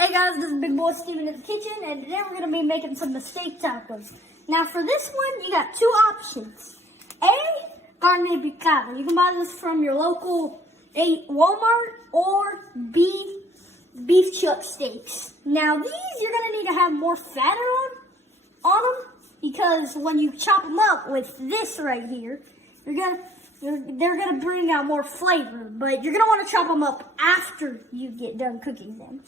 Hey guys, this is Big Boy Steven in the kitchen, and today we're going to be making some bistec tacos. Now for this one, you got two options. A, carne picada. You can buy this from your local Walmart, or B, beef chuck steaks. Now these, you're going to need to have more fat on them, because when you chop them up with this right here, they're gonna bring out more flavor, but you're gonna want to chop them up after you get done cooking them.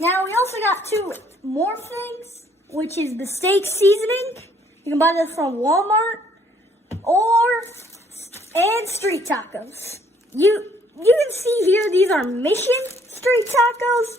Now we also got two more things, which is bistec seasoning. You can buy this from Walmart and street tacos. You can see here these are Mission street tacos,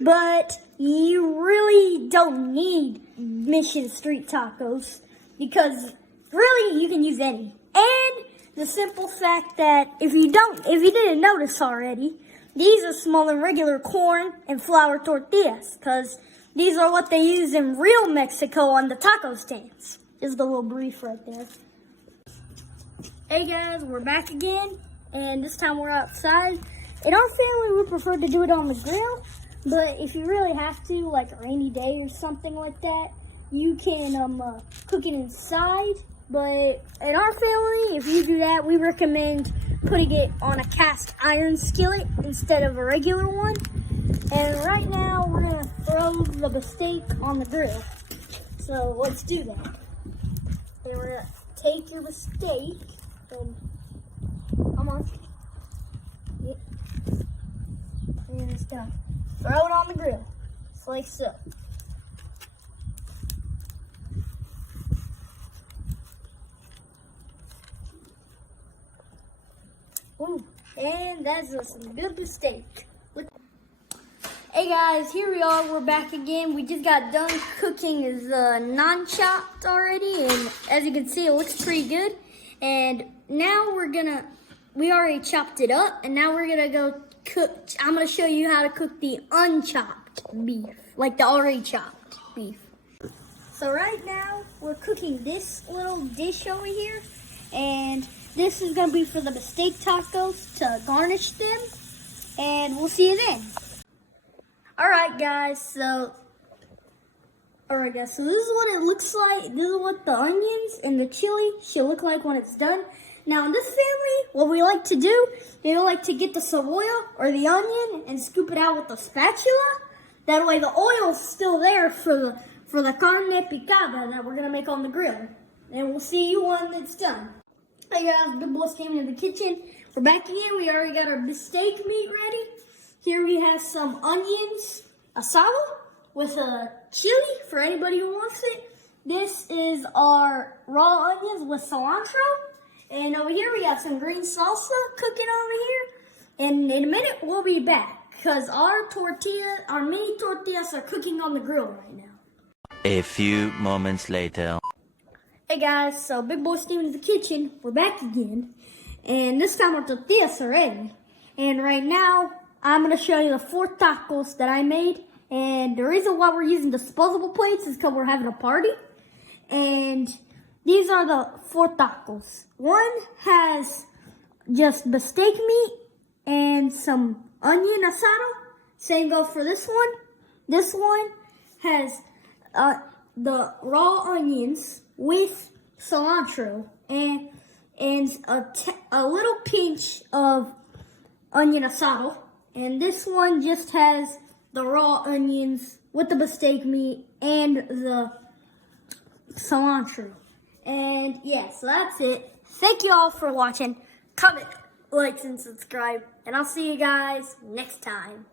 but you really don't need Mission street tacos because really you can use any. And the simple fact that if you didn't notice already, these are smaller than regular corn and flour tortillas, because these are what they use in real Mexico on the taco stands. Just a little brief right there. Hey guys, we're back again, and this time we're outside. In our family, we prefer to do it on the grill, but if you really have to, like a rainy day or something like that, you can cook it inside. But in our family, if you do that, we recommend putting it on a cast iron skillet instead of a regular one. And right now, we're gonna throw the bistec on the grill. So let's do that. And we're gonna take your bistec and, come on. Yep. And it's done. Throw it on the grill, just like so. Ooh, and that's some good bistec. Hey guys, here we are. We're back again. We just got done cooking the non-chopped already, and as you can see, it looks pretty good. And now we already chopped it up, and now we're gonna go cook. I'm gonna show you how to cook the unchopped beef, like the already chopped beef. So right now, we're cooking this little dish over here, and this is gonna be for the bistec tacos to garnish them, and we'll see you then. Alright guys, so this is what it looks like. This is what the onions and the chili should look like when it's done. Now in this family, what we like to do, they like to get the cebolla or the onion and scoop it out with the spatula. That way the oil's still there for the carne picada that we're gonna make on the grill. And we'll see you when it's done. Hey guys, Big Boy came into the kitchen. We're back again. We already got our bistec meat ready. Here we have some onions, asado, with a chili for anybody who wants it. This is our raw onions with cilantro. And over here we got some green salsa cooking over here. And in a minute we'll be back because our mini tortillas are cooking on the grill right now. A few moments later. Hey guys, so Big Boy Steven in the kitchen. We're back again. And this time our tortillas are ready. And right now, I'm going to show you the 4 tacos that I made. And the reason why we're using disposable plates is because we're having a party. And these are the 4 tacos. One has just bistec meat and some onion asado. Same goes for this one. This one has the raw onions with cilantro and a little pinch of onion asado. And this one just has the raw onions with the bistec meat and the cilantro. And yeah, so that's it. Thank you all for watching. Comment, like, and subscribe. And I'll see you guys next time.